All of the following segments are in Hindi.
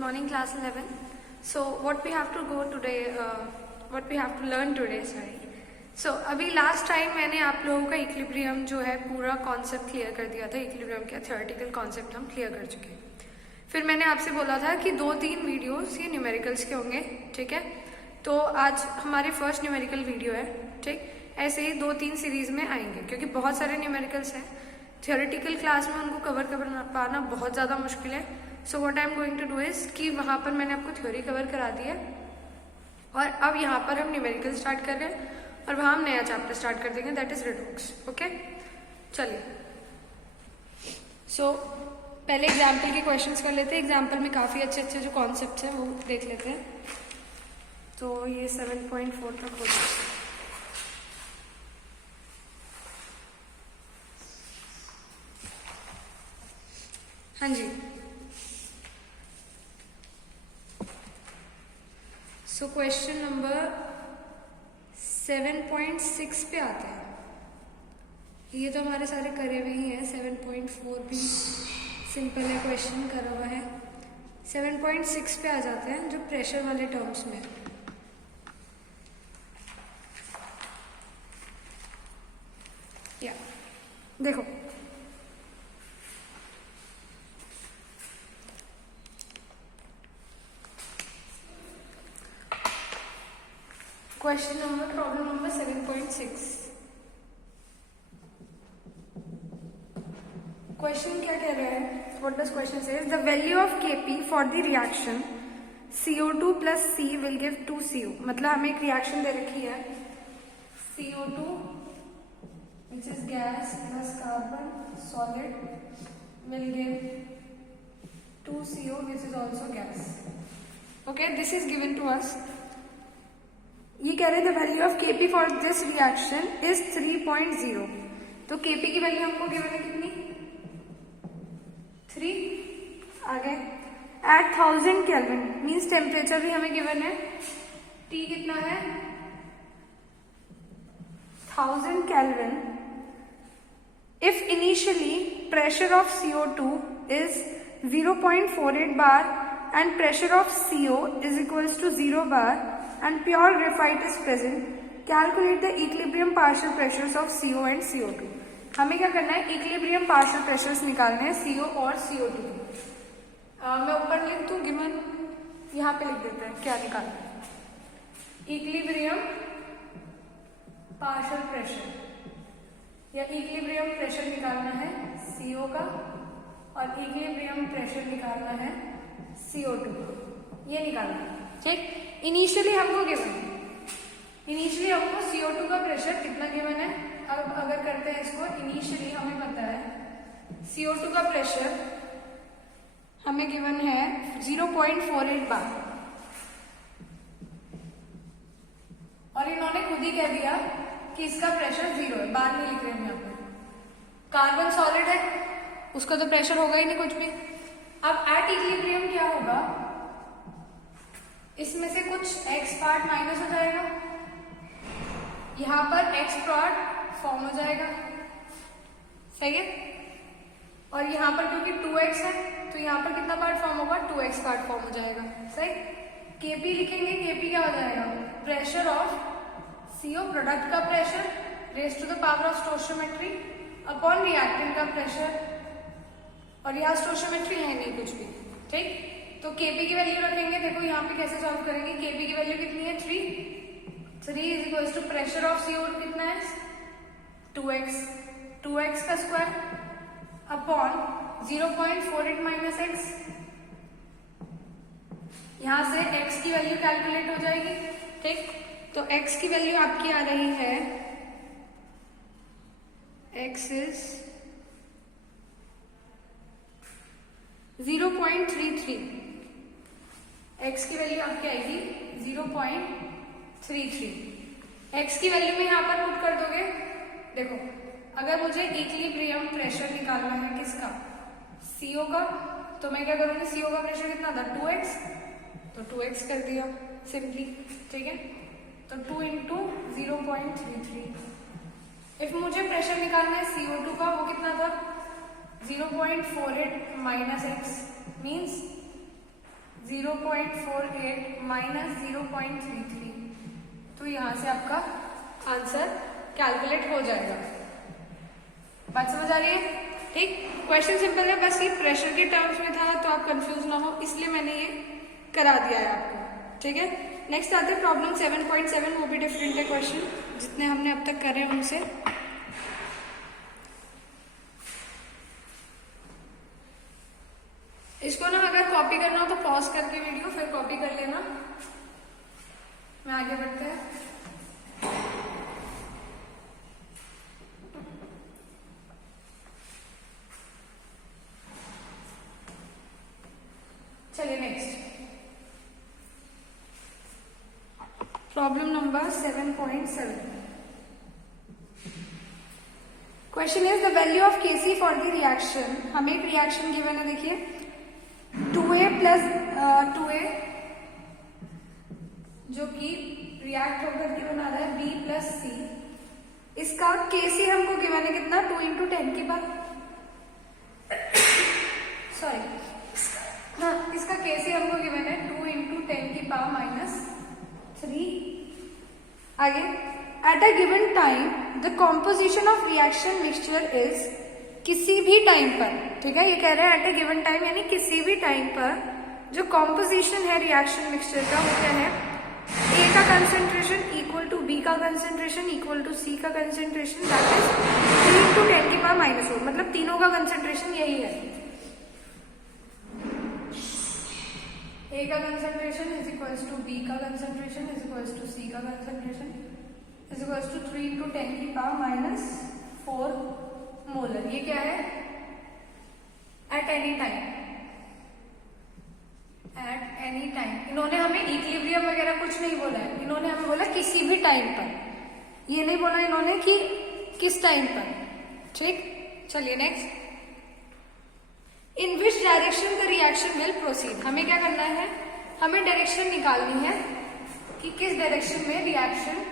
morning class 11. So what we have to go today, what we have to learn today, sorry. So अभी लास्ट टाइम मैंने आप लोगों का इक्विलिब्रियम जो है पूरा कॉन्सेप्ट क्लियर कर दिया था. इक्विलिब्रियम का थियोरेटिकल कॉन्सेप्ट हम क्लियर कर चुके हैं. फिर मैंने आपसे बोला था कि 2-3 वीडियोस ये न्यूमेरिकल्स के होंगे, ठीक है. तो आज हमारी फर्स्ट न्यूमेरिकल वीडियो है, ठीक. ऐसे ही 2-3 सीरीज में आएंगे क्योंकि बहुत सारे न्यूमेरिकल्स हैं. थियोरेटिकल क्लास में उनको कवर पाना बहुत ज़्यादा मुश्किल है. So what I am going to do is कि वहाँ पर मैंने आपको थ्योरी कवर करा दी है और अब यहाँ पर हम न्यूमेरिकल स्टार्ट कर रहे हैं और वहाँ हम नया चैप्टर स्टार्ट कर देंगे, दैट इज रिडक्स. ओके, चलिए. सो पहले एग्जाम्पल के क्वेश्चंस कर लेते हैं. एग्जाम्पल में काफ़ी अच्छे अच्छे जो कॉन्सेप्ट्स हैं वो देख लेते हैं. तो ये 7.4 तक हो जाए. हाँ जी. सो क्वेश्चन नंबर 7.6 पे आते हैं. ये तो हमारे सारे करे हुए ही हैं. 7.4 भी सिंपल है, क्वेश्चन करा हुआ है. 7.6 पे आ जाते हैं जो प्रेशर वाले टर्म्स में. या देखो, question number problem number 7.6. Question क्या कह रहा है? What does question says? The value of Kp for the reaction CO2 plus C will give 2CO. मतलब हमें एक रिएक्शन दे रखी है CO2 which is gas plus carbon solid will give 2CO which is also gas. Okay, this is given to us. ये कह रहे हैं the value of Kp for this reaction is 3.0. तो Kp की वैल्यू हमको गिवन है कितनी? 3. आगे एट 1000 केल्विन मीन्स टेम्परेचर भी हमें गिवन है. T कितना है? 1000 kelvin. If initially pressure of CO2 is 0.48 bar and pressure of CO is equals to 0 bar and pure graphite is present, calculate the equilibrium partial pressures of CO and CO2. हमें क्या करना है? इक्विलिब्रियम पार्शियल प्रेशर्स निकालने हैं CO और CO2. मैं ऊपर लिख दूं गिवन, यहाँ पे लिख देते हैं क्या निकालना है. इक्विलिब्रियम पार्शियल प्रेशर या इक्विलिब्रियम प्रेशर निकालना है CO का और इक्विलिब्रियम प्रेशर निकालना है CO2. ये निकालना है, ठीक. इनिशियली हमको गिवन है, इनिशियली हमको CO2 का प्रेशर कितना गिवन है. अब अगर करते हैं इसको, इनिशियली हमें पता है CO2 का प्रेशर हमें गिवन है 0.48 बार और इन्होंने खुद ही कह दिया कि इसका प्रेशर 0 है. बार नहीं लिख रहे हैं यहाँ पे. कार्बन सॉलिड है, उसका तो प्रेशर होगा ही नहीं कुछ भी. अब एट इक्विलिब्रियम क्या होगा? इसमें से कुछ x पार्ट माइनस हो जाएगा, यहां पर x पार्ट फॉर्म हो जाएगा, सही है. और यहां पर क्योंकि 2x है तो यहां पर कितना पार्ट फॉर्म होगा? 2x पार्ट फॉर्म हो जाएगा, सही. Kp लिखेंगे, Kp क्या हो जाएगा? प्रेशर ऑफ CO प्रोडक्ट का pressure raise to the power of stoichiometry upon reactant का प्रेशर. और यहाँ स्टोइचियोमेट्री है नहीं कुछ भी, ठीक. तो Kp की वैल्यू रखेंगे. देखो यहाँ पे कैसे सॉल्व करेंगे. Kp की वैल्यू कितनी है? 3 is equal to pressure of CO कितना है? 2x का स्क्वायर अपॉन 0.48 माइनस x. यहां से x की वैल्यू कैलकुलेट हो जाएगी, ठीक. तो x की वैल्यू आपकी आ रही है, x इज 0.33. x की वैल्यू आपकी आएगी 0.33. x की वैल्यू में यहां पर पुट कर दोगे. देखो, अगर मुझे इक्विलिब्रियम प्रेशर निकालना है किसका? CO का. तो मैं क्या करूंगी? CO का प्रेशर कितना था? 2x. तो 2x कर दिया सिंपली, ठीक है. तो 2 इंटू 0.33. इफ मुझे प्रेशर निकालना है CO2 का, वो कितना था? 0.48 माइनस x मीन्स 0.48 माइनस 0.33, तो यहाँ से आपका आंसर कैलकुलेट हो जाएगा। बात समझ आ रही है? ठीक, क्वेश्चन सिंपल है, बस ये प्रेशर के टर्म्स में था तो आप कंफ्यूज ना हो, इसलिए मैंने ये करा दिया है आपको। ठीक है, नेक्स्ट आते हैं प्रॉब्लम 7.7, वो भी डिफरेंट है क्वेश्चन जितने हमने अब तक करे उनसे। इसको ना अगर कॉपी करना हो तो पॉज करके वीडियो फिर कॉपी कर लेना। मैं आगे बढ़ते हैं। चलिए next problem number 7.7। Question is the value of KC for the reaction. हमें एक रिएक्शन गिवन है, देखिए 2a प्लस 2a जो कि रिएक्ट होकर के बना रहा है b प्लस c। इसका केसी हमको गिवन है कितना, 2 इंटू 10 की पावर, सॉरी हाँ, इसका केसी हमको गिवन है 2 इंटू 10 की पावर माइनस 3। आगे, at a given time the composition of reaction mixture is, किसी भी टाइम पर, ठीक है, ये कह रहे हैं एट अ गिवन टाइम यानी किसी भी टाइम पर जो कॉम्पोजिशन है रिएक्शन मिक्सचर का वो क्या है, ए का कंसेंट्रेशन इक्वल टू बी का कंसेंट्रेशन इक्वल टू सी का कंसेंट्रेशन, दैट इज 3 इंटू 10 की पावर माइनस 4, मतलब तीनों का कंसेंट्रेशन यही है। ए का concentration is equals to B का concentration is equals to C का concentration is equals to 3 into 10 की पावर माइनस 4 मोलर। ये क्या है, at any time, at any time. इन्होंने हमें इक्विलिब्रियम वगैरह कुछ नहीं बोला है, इन्होंने हमें बोला किसी भी टाइम पर, ये नहीं बोला इन्होंने कि किस टाइम पर। ठीक, चलिए next, in which direction the reaction will proceed. हमें क्या करना है, हमें डायरेक्शन निकालनी है कि किस डायरेक्शन में रिएक्शन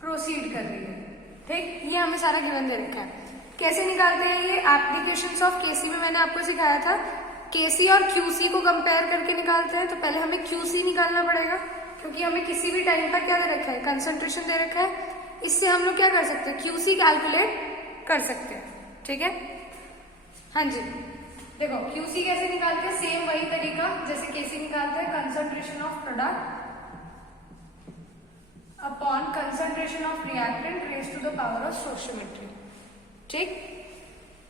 प्रोसीड कर रही है। ठीक, ये हमें सारा गिवन दे रखा है। कैसे निकालते हैं ये, एप्लीकेशंस ऑफ केसी में मैंने आपको सिखाया था, केसी और क्यूसी को कंपेयर करके निकालते हैं। तो पहले हमें क्यूसी निकालना पड़ेगा क्योंकि हमें किसी भी टाइम पर क्या दे रखा है, कंसंट्रेशन दे रखा है। इससे हम लोग क्या कर सकते हैं, क्यूसी कैलकुलेट कर सकते हैं। ठीक है, हाँ जी, देखो क्यूसी कैसे निकालते हैं, सेम वही तरीका जैसे केसी निकालते हैं, concentration of product upon concentration of reactant raise to the power of stoichiometry. ठीक,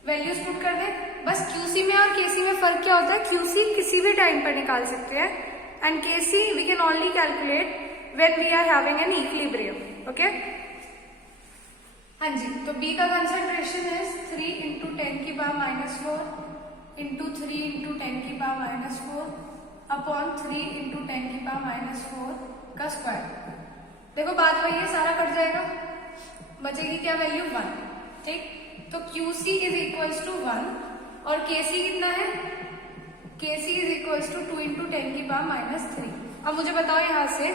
वैल्यूज पुट कर दे। बस क्यूसी में और केसी में फर्क क्या होता है, क्यूसी किसी भी टाइम पर निकाल सकते हैं and KC we can only calculate when we are having an equilibrium. Okay, हाँ जी, तो बी का कंसंट्रेशन इज 3 इंटू 10 की पावर माइनस 4 इंटू 3 इंटू 10 की पावर माइनस 4 अपॉन 3 इंटू 10 की पावर माइनस 4 का स्क्वायर। देखो बात वही है, सारा कट जाएगा, बचेगी क्या वैल्यू 1। ठीक, तो QC इज इक्वल्स टू 1 और KC कितना है, KC is equals to 2 into 10 की पावर माइनस 3। अब मुझे बताओ यहाँ से,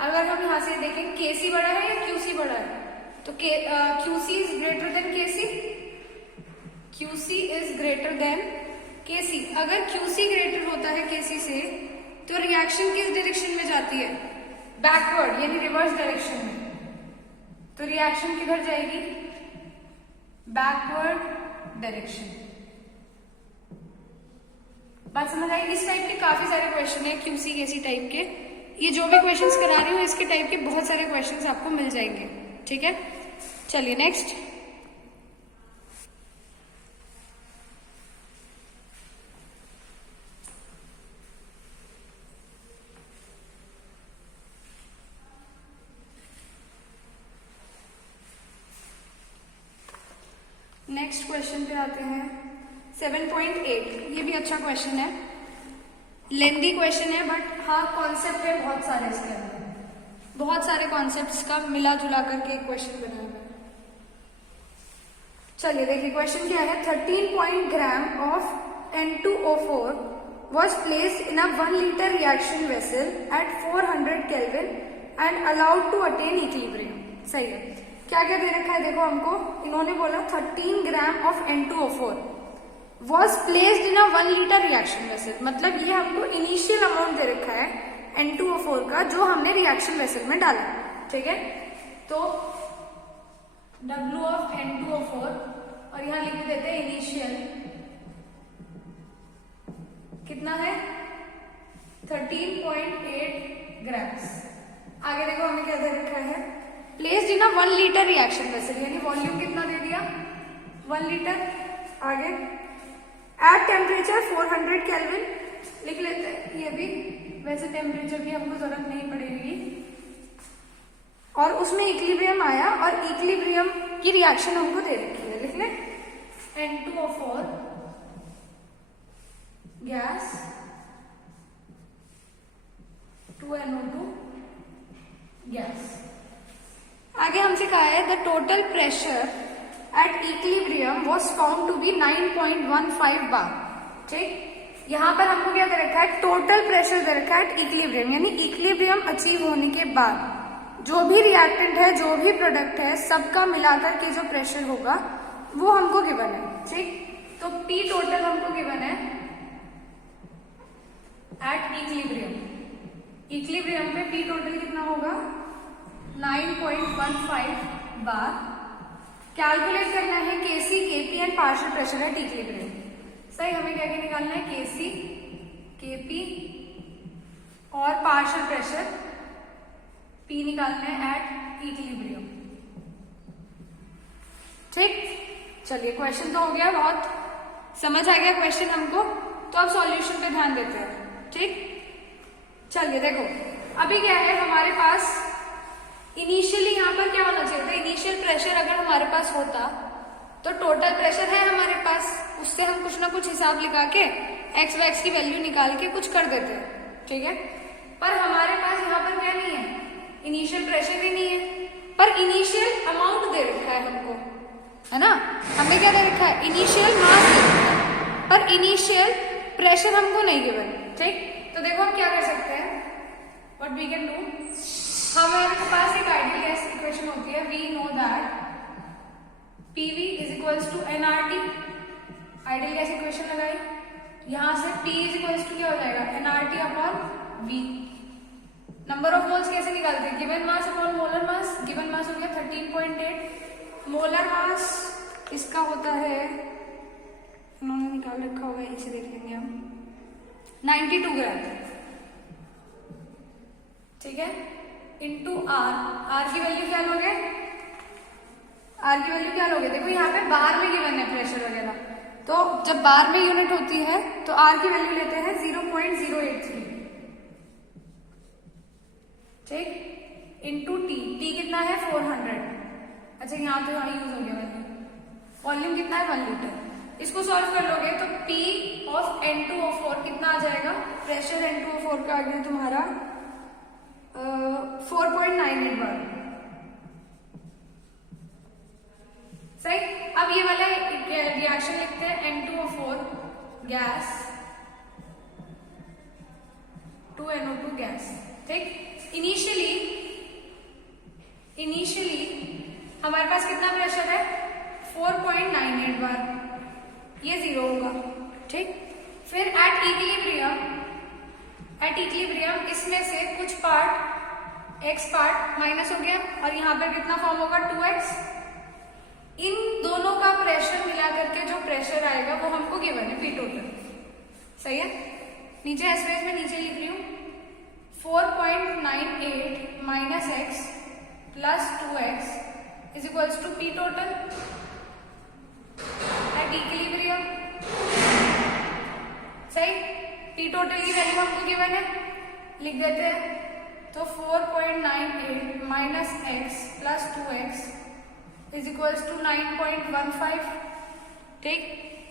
अगर हम यहाँ से देखें KC बड़ा है या QC बड़ा है, तो QC is greater than KC, QC is greater than KC। अगर QC ग्रेटर होता है KC से तो रिएक्शन किस डायरेक्शन में जाती है, बैकवर्ड यानी रिवर्स डायरेक्शन में। तो रिएक्शन किधर जाएगी, बैकवर्ड डायरेक्शन। बात समझ आई? इस टाइप के काफी सारे क्वेश्चन है क्यूसी केसी टाइप के, ये जो भी क्वेश्चंस करा रही हूँ इसके टाइप के बहुत सारे क्वेश्चंस आपको मिल जाएंगे। ठीक है, चलिए नेक्स्ट, नेक्स्ट क्वेश्चन पे आते हैं 7.8। ये भी अच्छा क्वेश्चन है, लेंदी क्वेश्चन है बट हाँ कॉन्सेप्ट है बहुत सारे इसके अंदर, बहुत सारे कॉन्सेप्ट्स का मिला जुला करके एक क्वेश्चन बना हुआ है। चलिए देखिए क्वेश्चन क्या है, 13 gram of N2O4 was placed in a 1 liter reaction vessel at 400 Kelvin and allowed to attain equilibrium। सही है, क्या क्या दे रखा है देखो हमको, इन्होंने बोला 13 gram of N2O4, was placed in a 1 litre reaction vessel, मतलब ये हमको इनिशियल अमाउंट दे रखा है N2O4 का जो हमने रिएक्शन वेसल में डाला, ठीक है। तो W ऑफ N2O4 और यहां लिख देते हैं इनिशियल कितना है 13.8 ग्राम्स। आगे देखो हमें क्या दे रखा है, placed in a 1 litre reaction vessel, यानी वॉल्यूम कितना दे दिया 1 लीटर। आगे एट टेम्परेचर 400 केल्विन लिख लेते हैं, ये भी वैसे टेम्परेचर की हमको जरूरत नहीं पड़ेगी। और उसमें इक्विलिब्रियम आया और इक्विलिब्रियम की रिएक्शन हमको दे रखी है, लिख ले N2O4 गैस 2NO2 गैस। आगे हमसे कहा है the total pressure at equilibrium was found to be 9.15 bar, ठीक। यहां पर हमको क्या दे रखा है, टोटल प्रेशर दे रखा है इक्विलिब्रियम, यानी इक्विलिब्रियम अचीव होने के बाद जो भी रिएक्टेंट है, जो भी प्रोडक्ट है, सबका मिलाकर के जो प्रेशर होगा वो हमको गिवन है, ठीक। तो P टोटल हमको गिवन है एट इक्विलिब्रियम, इक्विलिब्रियम पे P टोटल कितना होगा 9.15 बार। कैलकुलेट करना है Kc, Kp and partial pressure at equilibrium. सही, हमें क्या क्या निकालना है Kc, Kp और पार्शियल प्रेशर P निकालना है एट इक्विलिब्रियम, ठीक। चलिए क्वेश्चन तो हो गया, बहुत समझ आ गया क्वेश्चन हमको, तो अब सॉल्यूशन पे ध्यान देते हैं, ठीक। चलिए देखो अभी क्या है हमारे पास, इनिशियली यहाँ पर क्या होना चाहिए था, इनिशियल प्रेशर अगर हमारे पास होता तो टोटल प्रेशर है हमारे पास, उससे हम कुछ ना कुछ हिसाब लगा के एक्स व एक्स की वैल्यू निकाल के कुछ कर देते, ठीक है। पर हमारे पास यहाँ पर क्या नहीं है, इनिशियल प्रेशर भी नहीं है, पर इनिशियल अमाउंट दे रखा है हमको, है ना। हमें क्या दे रखा है, इनिशियल मास दे रखा है, पर इनिशियल प्रेशर हमको नहीं गिवन, ठीक। तो देखो हम क्या कर सकते हैं, व्हाट वी कैन डू, हमारे पास एक आइडियल गैस इक्वेशन होती है, we know that PV is equals to nRT, ideal gas equation लगाई, यहां से P इज इक्वल्स टू क्या हो जाएगा nRT upon V। Number of moles कैसे निकालते हैं, given mass upon molar mass, given mass हो गया 13.8, मोलर मास इसका होता है, उन्होंने निकाल रखा होगा, यहीं से देख लेंगे हम, 92 ग्राम, ठीक है, इंटू आर की वैल्यू क्या लोगे, आर की वैल्यू क्या लोगे, देखो यहाँ पे बार में गिवन है प्रेशर वगैरह, तो जब बार में यूनिट होती है तो आर की वैल्यू लेते हैं 0.083, ठीक, इंटू टी कितना है 400, अच्छा यहाँ तो यहाँ यूज हो गया वैल्यू, वॉल्यूम कितना है 1 लीटर। इसको सॉल्व कर लोगे तो P ऑफ N2O4 कितना आ जाएगा, प्रेशर N2O4 का आ गया तुम्हारा 4.98 बार, सही। अब ये वाला रिएक्शन लिखते हैं N2O4 गैस 2NO2 गैस, ठीक। इनिशियली हमारे पास कितना प्रेशर है 4.98 बार, ये 0 होगा, ठीक। फिर एट इक्विलिब्रियम इसमें से कुछ पार्ट x पार्ट माइनस हो गया और यहाँ पर कितना फॉर्म होगा 2x, इन दोनों का प्रेशर मिला करके जो प्रेशर आएगा वो हमको गिवन है P टोटल, सही है। नीचे एस्पेस में नीचे लिख रही हूँ 4.98 minus x plus 2x is equals to P total at equilibrium, सही। P टोटल की वैल्यू हमको गिवन है, लिख देते हैं, तो 4.98 minus x plus 2x is equals to 9.15, ठीक।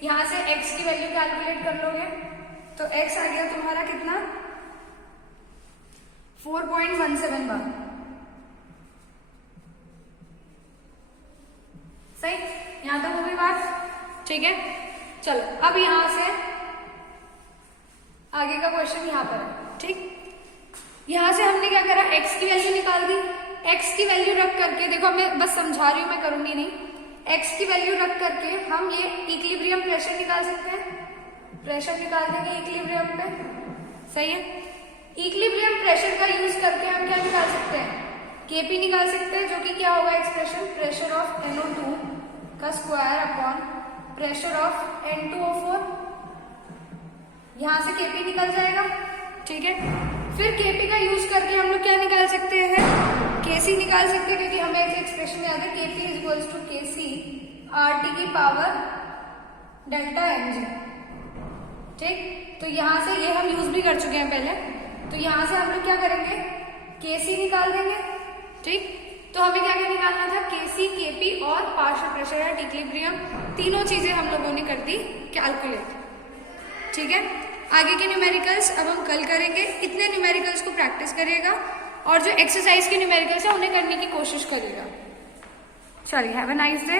यहां से x की वैल्यू कैलकुलेट कर लोगे तो x आ गया तुम्हारा कितना 4.17 बार, सही। यहां तक हो गई बात, ठीक है। चलो अब यहां से आगे का क्वेश्चन यहां पर है, ठीक। यहां से हमने क्या करा, x की वैल्यू निकाल दी, x की वैल्यू रख करके देखो मैं बस समझा रही हूं, मैं करूंगी नहीं, x की वैल्यू रख करके हम ये इक्विलिब्रियम प्रेशर निकाल सकते हैं, प्रेशर निकाल देंगे इक्विलिब्रियम पे, सही है। इक्विलिब्रियम प्रेशर का यूज करके हम क्या निकाल सकते हैं, Kp निकाल सकते हैं, जो कि क्या होगा एक्सप्रेशन, प्रेशर ऑफ NO2 का square upon pressure of N2O4, यहां से Kp निकल जाएगा, ठीक है। फिर Kp का यूज करके हम लोग क्या निकाल सकते हैं, Kc निकाल सकते हैं, क्योंकि हमें एक एक्सप्रेशन याद है, Kp is equals to Kc RT की पावर डेल्टा mg, ठीक। तो यहां से ये हम यूज भी कर चुके हैं पहले, तो यहां से हम लोग क्या करेंगे, Kc निकाल देंगे, ठीक। तो हमें क्या क्या निकालना था, Kc, Kp और पार्शियल प्रेशर एट इक्विलिब्रियम, तीनों चीजें हम लोगों ने कर दी कैलकुलेट, ठीक है। आगे के न्यूमेरिकल्स अब हम कल करेंगे, इतने न्यूमेरिकल्स को प्रैक्टिस करिएगा और जो एक्सरसाइज के न्यूमेरिकल्स है उन्हें करने की कोशिश करिएगा। चलिए, हैव अ नाइस डे।